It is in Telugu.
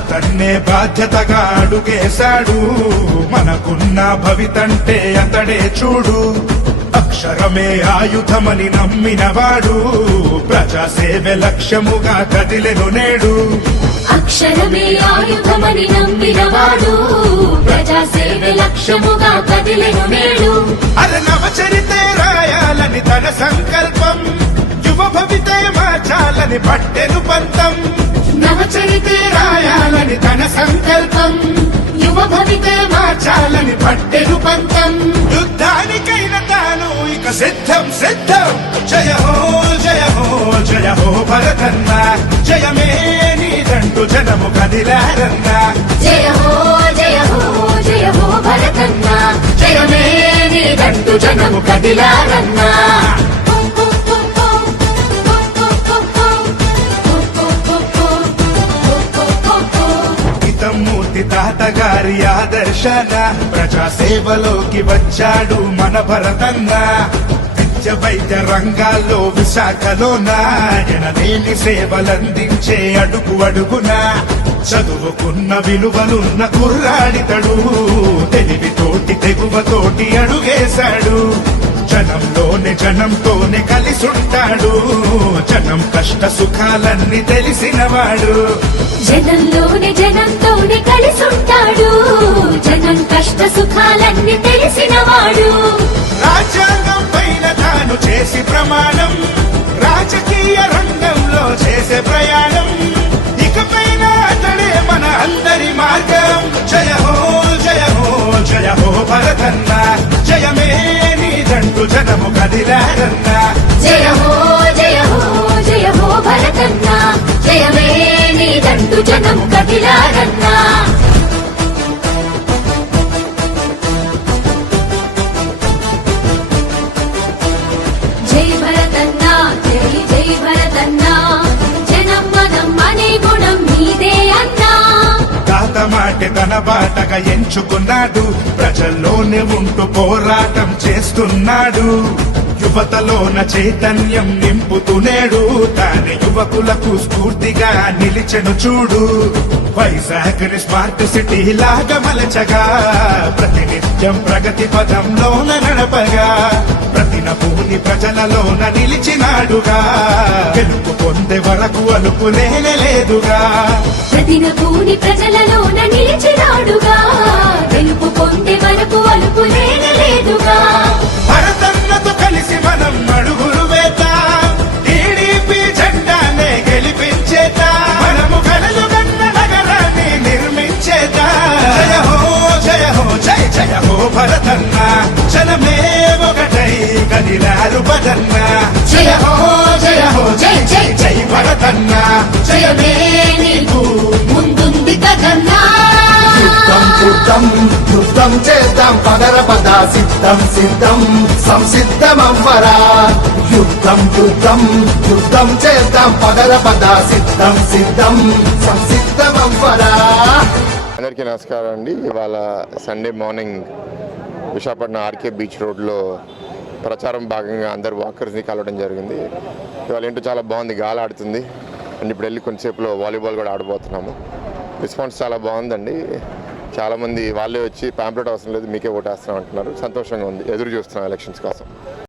భరతన్నే బాధ్యతగా అడుగేశాడు. మనకున్న భవితంటే అతడే చూడు. అక్షరమే ఆయుధమని నమ్మినవాడు. ప్రజాసేవే లక్ష్యముగా కదిలెను నేడు. అక్షరమే ఆయుధమని నమ్మినవాడు. ప్రజాసేవ లక్ష్యముగా కదిలెను నేడు. అరనవ సంకల్పం యువ భవితే మార్చాలని పట్టెను పంతం. యుద్ధానికైన తాను ఇక సిద్ధం సిద్ధం. జయ హో జయ హో జయ హో భరతన్న. జయమే నీదంటూ జనము కదిలారన్నా. జయ హో జయ హో జయ హో భరతన్న. జయమే నీదంటూ జనము కదిలారన్నా. తాతగారి ఆదర్శన. ప్రజా సేవలోకి వచ్చాడు మన భరతన్న విద్య వైద్య రంగాల్లో విశాఖలోన. జనలేని సేవలందించే అడుగు అడుగున. చదువుకున్న విలువలున్న కుర్రాడితడు. తెలివితోటి తెగువతోటి జనంతోనే కలిసుంటాడు. జనం కష్ట సుఖాలన్నీ తెలిసినవాడు. జనంలోని జనంతోనే కలిసుంటాడు. జనం కష్ట సుఖాలన్నీ తెలిసినవాడు. రాజ్యాంగం పైన తాను చేసి ప్రమాణం రాజకీయ రంగంలో చేసే ప్రయాణం. ఇకపైన అతడే మన అందరి మార్గం. జయ హో జయ హో జయ హో భరతన్న. జగము జనము జయ హో జయ హో జయ హో భరతన్న. జయమే నీదంటూ జగము కదిలారన్నా. మాట తన బాటగా ఎంచుకున్నాడు. ప్రజల్లోనే ఉంటూ పోరాటం చేస్తున్నాడు. యువతలోన చైతన్యం నింపుతునేడు. తాని యువకులకు స్ఫూర్తిగా నిలిచెను చూడు. వైజాగ్ స్మార్ట్ సిటీ లాగా మలచగా. ప్రతినిత్యం ప్రగతి పదంలోన నడపగా. ప్రతి నభూని ప్రజలలోన నిలిచినాడుగా గెలుపు పొందే వరకు అలుపు లేదుగా. ప్రతిన భూని ప్రజలలోన నిలిచినాడుగా భరతన్న జనమే ఒకటై కదిలారు బదన్న జయ హో జయ హో జయ జయ జై భరతన్న జయమే నీకు ముందుంది కదన్నా యుద్ధం యుద్ధం చేద్దాం పదర పద సిద్ధం సిద్ధం సంసిద్ధమవ్వరా. యుద్ధం యుద్ధం యుద్ధం చేద్దాం పదర పద సిద్ధం సిద్ధం సంసిద్ధమవ్వరా. అందరికీ నమస్కారం అండి. ఇవాళ Sunday morning Visakhapatnam RK beach రోడ్లో ప్రచారం భాగంగా అందరు వాకర్స్ని కలవడం జరిగింది. ఇవాళ ఏంటో చాలా బాగుంది గాలి ఆడుతుంది. అండ్ ఇప్పుడు వెళ్ళి కొంతసేపులో వాలీబాల్ కూడా ఆడబోతున్నాము. రెస్పాన్స్ చాలా బాగుందండి. చాలామంది వాళ్ళే వచ్చి ప్యాంప్లెట్ అవసరం లేదు మీకే ఓటేస్తాం అంటున్నారు. సంతోషంగా ఉంది. ఎదురు చూస్తున్నాం ఎలక్షన్స్ కోసం.